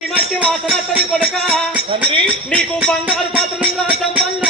మట్టి వాసన కొడక నీకు బంగారు పాత్రలు రాజం వల్ల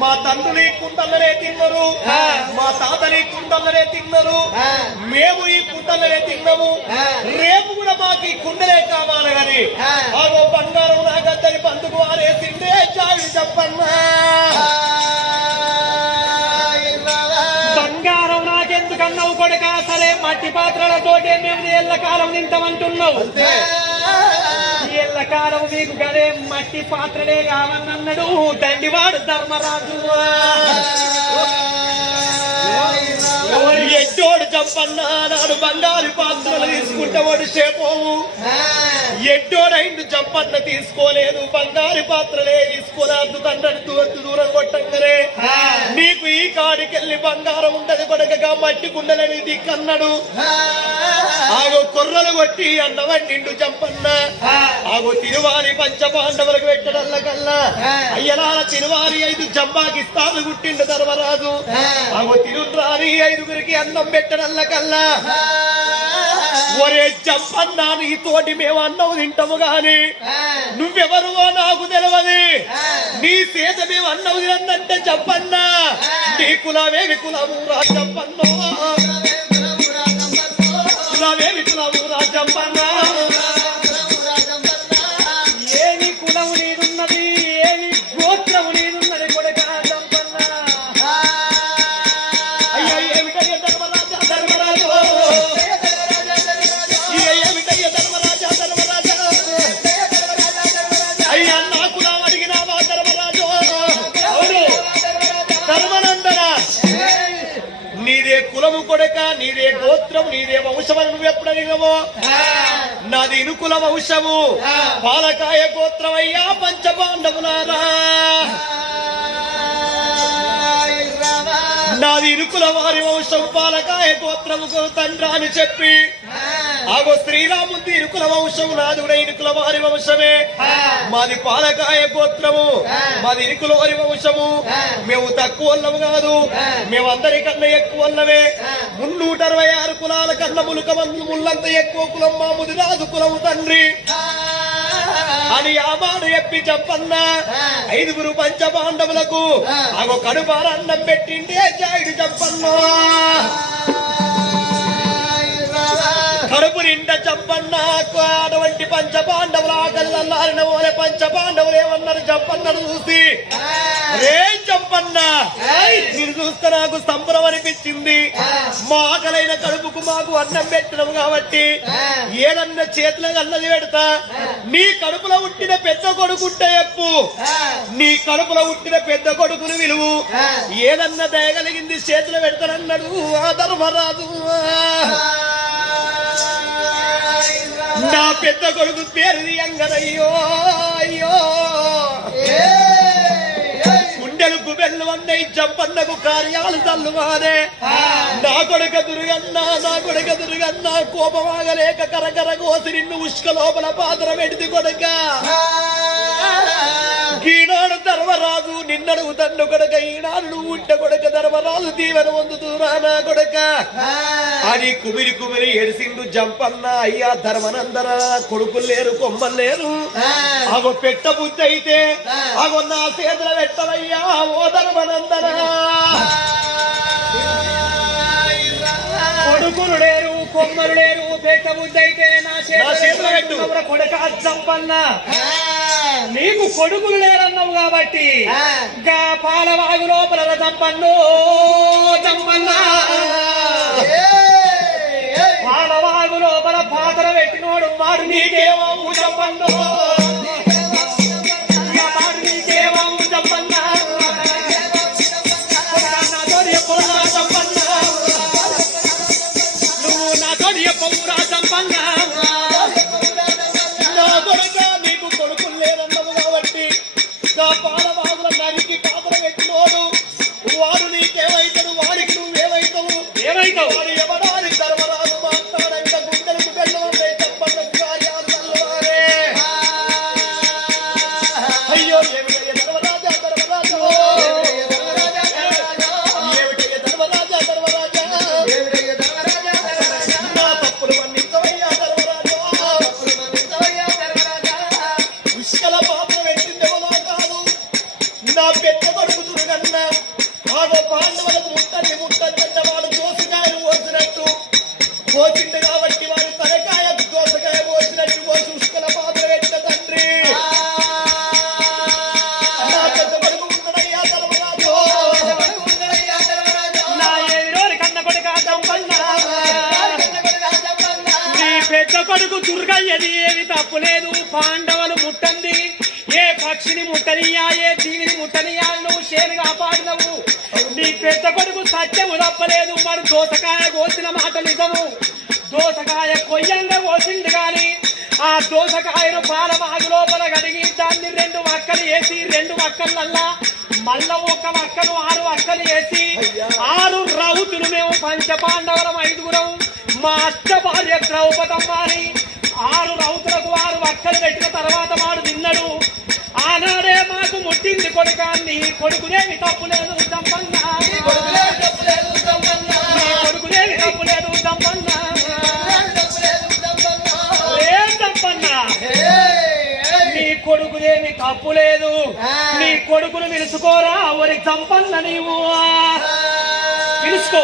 మా తండ్రులు ఈ కుండలనే తిన్నారు. మా తాతని కుండలనే తిన్నారు. మేము ఈ కుండలనే తిన్నాము. రేపు కూడా మాకు ఈ కుండలే కావాలి గాని ఆగో బంగారం నాగద్దని బంధుకు ఆరేసిండే చావి చెప్పన్నా. బంగారం నాకెందుకన్నావు కొడక? సరే మట్టి పాత్రలతోటే మేము ఎల్లకాలం ఎల్లకాలం మీకు గదే మట్టి పాత్రలే కావన్నన్నాడు. దండివాడు ధర్మరాజు. ఎడ్డోడు చంపన్నా నాడు బంగారు పాత్రలు తీసుకుంటే వాడు చేపోవు. ఎడ్డోడైండు చంపన్న తీసుకోలేదు బంగారు పాత్రలే తీసుకోరాదు తండ్రి దూరం దూరం కొట్టంగరే నీకు ఈ కాడికెళ్ళి బంగారం ఉండదు కొడకగా మట్టి కుండలని దిక్కన్నాడు ఆగో కొర్రలు కొట్టి అన్నవన్ నిండు చంపన్న. ఆగో తిరువారి పంచపాండవులకు పెట్టడల్ల కల్లా. అయ్యలాల తిరువారి ఐదు జంబాకిస్తాను గుట్టిండు ధర్మరాజు. ఆగో తిరురాని ఐదుగురికి అన్నం పెట్టడల్ల కల్లా. ఒరే చంపన్నా నీతోటి మేము అన్నం తింటాము గాని నువ్వెవరువో నాకు తెలియదు నీ చేత మేము అన్నం తినంటే చెప్పన్నా నీ కులమేమి కులము రా చెప్పన్నో కులమేమి కులము రా కొడక నీదే గోత్రం నీదే వంశమని నువ్వు ఎప్పుడు అడిగినవో? నాది ఇనుకుల వంశము. పాలకాయ గోత్రం అయ్యా పంచపాండవులారా నాది ఇరుకుల వారి వంశం పాలకాయ గోత్రముకు తండ్రి అని చెప్పి ఆగో శ్రీరాముంది ఇరుకుల వంశం నాది కూడా ఇరుకుల వారి వంశమే. మాది పాలకాయ గోత్రము మాది ఇరుకుల వారి వంశము. మేము తక్కువ కాదు మేము అందరికన్నా ఎక్కువ వాళ్ళమే మున్నూట అరవై ఆరు కులాల కన్నా ములుక ముళ్ళంత ఎక్కువ కులం మా ముదిరాజు కులము తండ్రి. అని ఆమాడు ఎప్పి చెప్పన్న ఐదుగురు పంచ పాండవులకు ఆగో కడుపార అన్నం పెట్టిండే జాయిడు చెప్పన్నా. కడుపు నిండా చంపన్న అటువంటి పంచ పాండవులు ఆకలిల్లారిన ఓలే పంచ పాండవులు ఏమన్నారు చంపన్నను చూసి? రే చంపన్న మీరు చూస్తే నాకు సంబరం అనిపించింది. మా ఆకలైన కడుపుకు మాకు అన్నం పెట్టడం కాబట్టి ఏదన్నా చేతిలో అన్నది పెడతా. నీ కడుపులో పుట్టిన పెద్ద కొడుకుంటే చెప్పు. నీ కడుపులో పుట్టిన పెద్ద కొడుకును విలువు. ఏదన్నా దయగలిగింది చేతిలో పెడతానన్నాడు ఆ ధర్మరాజు. నా పెద్ద కొడుకు పేరు అంగరయ్యో అయ్యో. గుండెలు గుబెళ్ళు అన్నయ్య చంపన్నకు కార్యాలు తల్లువానే నా కొడుక దురుగన్నా నా కొడుక దురుగన్నా కోపమాగలేక కరకర కోసి నిన్ను ఉష్క లోపల పాత్ర పెడిది కొడుక ఈనాడు ధర్మరాజు నిన్నడుగు తండ్రి కొడక ఈనాడు నువ్వు ఉంటే కొడక ధర్మరాజు దీవెన పొందుతురా నా కొడక. అని కుమిరి కుమిరి ఎడిసిండు జంపన్న అయ్యా ధర్మనందర కొడుకులు లేరు కొమ్మలు లేరు. అగో పెట్ట బుద్ధి అయితే అగో నా చేతుల పెట్టవయ్యా ఓ ధర్మనందన. కొడుకులు లేరు కొమ్మలు లేరు పేట బుద్ధైతే నా నా చేతిలో పెట్టు. కొడక చంపన్న నీకు కొడుకులు లేరన్నావు కాబట్టి పాలవాగు లోపల చంపన్ను చంపన్నా. పాలవాగు లోపల పాత్ర పెట్టినోడు వాడు నీకేమో పోచింది కాబట్టి వాడు తలకాయ దోసకాయ పోసినట్టు పోసి ఉష్కల పాత్ర పెట్టిన తండ్రి. పెద్ద కొడుకు దుర్గయ్యది ఏమి తప్పులేదు పాండవులు ముట్టంది. ఏ పక్షిని ముట్టనియా ఏ దీవిని ముట్టనియా నువ్వు షేరు కాపాడినవు పెద్ద కొడుకు సత్యము తప్పలేదు. వాడు దోసకాయ కోసిన మాట నిజము. దోసకాయ కొయ్యంగా కోసింది గాని ఆ దోసకాయను పాల బాగు లోపల కడిగి దాన్ని రెండు వక్కలు వేసి రెండు వక్కలల్లా మళ్ళా ఒక వక్కలు ఆరు వక్కలు వేసి ఆరు రౌతులు మేము పంచ పాండవులం ఐదుగురం మా అష్ట భార్య ద్రౌపదమ్మ అని ఆరు రౌతులకు ఆరు వక్కలు పెట్టిన తర్వాత వాడు కొడుక నీ నీ కొడుకునేమి తప్పు లేదు నీ కొడుకును పిలుచుకోరా ఎవరి చంపన్న నీవు. పిలుచుకో.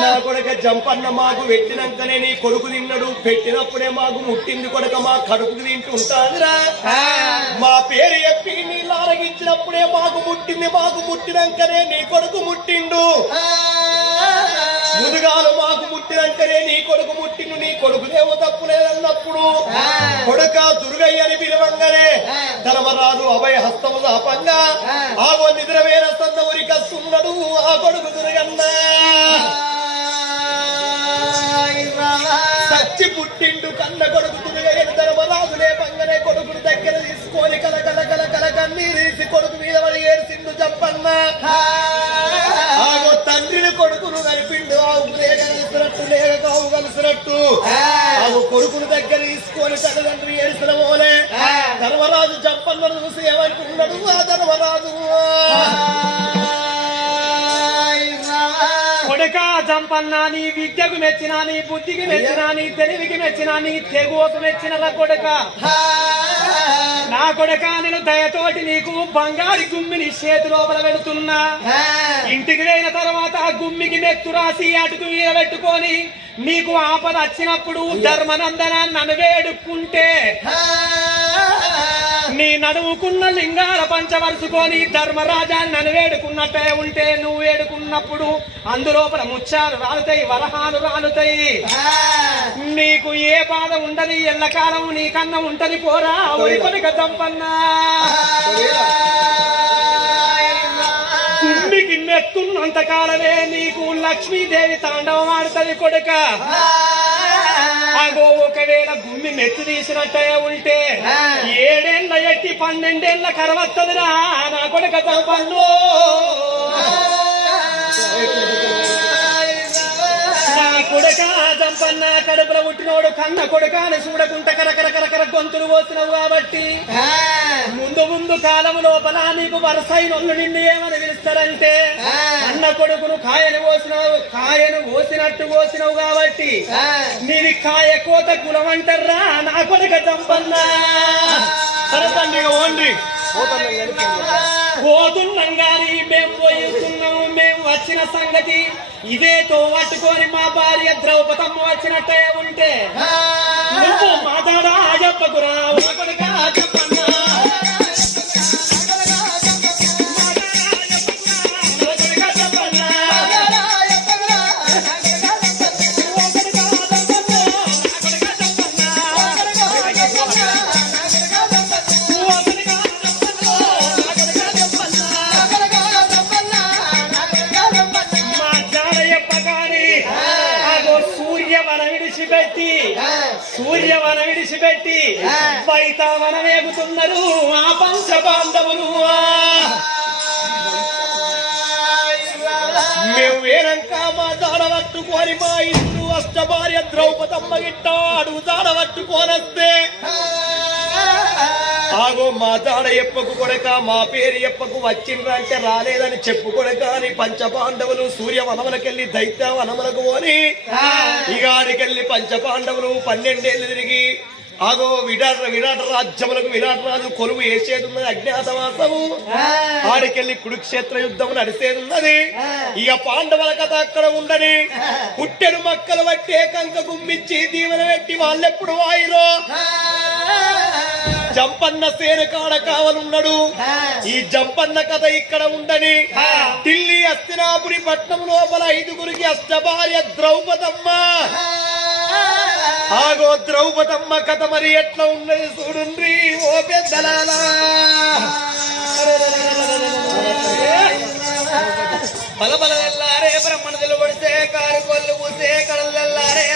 నా కొడుక జంపన్న మాకు పెట్టినాకనే నీ కొడుకు తిన్నాడు. పెట్టినప్పుడే మాకు ముట్టింది కొడుక మా కడుపుకు తింటుంటాదిరా. మా ఆరగించినప్పుడే మాకు ముట్టింది మాకు ముట్టినాకనే నీ కొడుకు ముట్టిండు. ముదుగాలు మాకు ముట్టినాకనే నీ కొడుకు ముట్టిండు నీ కొడుకునేమో తప్పు లేదన్నప్పుడు కొడుక దుర్గయ్య అని పిలవంగానే ధర్మరాజు అభయ హస్తము దాపంగా ఆగో నిద్రవేన సంద ఉరికస్తున్నాడు ఆ కొడుకు దుర్గన్న. సచ్చి పుట్టిండు కన్న కొడుకు దుర్గయ్యను ధర్మరాజు లేపంగానే కొడుకును దగ్గర తీసుకొని కల కల కల కల తీసి కొడుకు మీద పడి ఏడ్చిండు చెప్పన్న ఆగో తండ్రిని కొడుకును కలిపిండు. ఆవు లేక కలిసినట్టు లేక కావు కలిసినట్టు. ఆవు కొడుకును దగ్గర తీసుకొని తల్లిదండ్రులు ఏడుసిన పోలే. ధర్మరాజు చెప్పన్నను చూసి ఏమంటున్నాడు ఆ ధర్మరాజు. కొడుక చంపన్నా నీ విద్యకు మెచ్చినా నీ బుద్ధికి మెచ్చినా నీ తెలివికి మెచ్చినా నీ తెగువకు మెచ్చిన కొడుక. నా కొడుక నేను దయతోటి నీకు బంగారు గుమ్మిని చేతి లోపల పెడుతున్నా. ఇంటికి వెళ్ళిన తర్వాత ఆ గుమ్మికి నెత్తు రాసి అటుకు మీద పెట్టుకొని నీకు ఆపద వచ్చినప్పుడు ధర్మనందన నన్ను వేడుకుంటే నీ నడువుకున్న లింగాల పంచవరుసుకొని ధర్మరాజా నన్ను వేడుకున్నట్టే ఉంటే నువ్వు వేడుకున్నప్పుడు అందులోపల ముత్యాలు రాలుతాయి వరహాలు రాలుతాయి. నీకు ఏ బాధ ఉండని ఎల్లకాలం నీ కన్న ఉంటది పోరా. ఒడికొనిక చంపన్నా. గుమ్మికి మెత్తున్నంత కాలమే నీకు లక్ష్మీదేవి తాండవం ఆడుతుంది కొడుక. అగో ఒకవేళ గుమ్మి మెత్తు తీసినట్టే ఉంటే ఏడేళ్ళ ఎట్టి పన్నెండేళ్ళ కరవత్తదిరా నా కొడుక చంపన్ను. కొడుక కడుపుల పుట్టినోడు కన్న కొడుక అని చూడకుంట కరకర కరకర గొంతులు పోసినవు కాబట్టి ముందు ముందు కాలం లోపల నీకు వరసైనొల్లు నిన్ను ఏమని పిలుస్తారంటే అన్న కొడుకును కాయను కోసినావు కాయను కోసినట్టు కోసినవు కాబట్టి నీది కాయ కోత కులం అంటారా? నా కొడుక చంపన్నా. సరే తండ్రి ఓండి పోతున్నాం గాని మేము పోతున్నాము మేము వచ్చిన సంగతి ఇదేతో పట్టుకొని మా భార్య ద్రౌపదమ్మ వచ్చినట్టే ఉంటే నువ్వు మాట్లాడా చెప్పకురా సూర్యవన విడిచిపెట్టి బయటవన వేగుతున్నారు ఆ పంచ బాంధవులు మేము వేరంక మా దాడ పట్టుకొని మా ఇంట్లో అష్టభార్య ద్రౌపదమ్మ గిట్ట అడుగు దాడ పట్టుకోనొస్తే ఆగో మా దాడ ఎప్పకు కొడక మా పేరు ఎప్పకు వచ్చిండ్రా అంటే రాలేదని చెప్పుకొడక అని పంచపాండవులు సూర్య వనములకెళ్ళి దైత్య వనములకు పోని ఇగాడికెళ్ళి పంచపాండవులు పన్నెండేళ్ళు తిరిగి ఆగో విరాట విరాట రాజ్యములకు విరాట రాజు కొలువు వేసేది ఉన్నది అజ్ఞాతవాసము. ఆడికెళ్ళి కురుక్షేత్ర యుద్ధం నడిచేది ఉన్నది ఇక పాండవుల కథ అక్కడ ఉండని పుట్టెడు మక్కలు పట్టే కంక గుమ్మిచ్చి దీవెన పెట్టి వాళ్ళెప్పుడు వాయిరో? జంపన్న సేన కాడ కావాలన్నాడు ఈ జంపన్న కథ ఇక్కడ ఉండని. ఢిల్లీ అస్తినాపురి పట్నం లోపల ఐదుగురికి అష్టభార్య ద్రౌపదమ్మ. ఆగో ద్రౌపదమ్మ కథ మరి ఎట్లా ఉన్నది చూడుండ్రి ఓ పెద్దల బలబల వెళ్ళారే బ్రహ్మణ నిలబడితే కారు కొల్లు ఊసే కడలు వెళ్ళారే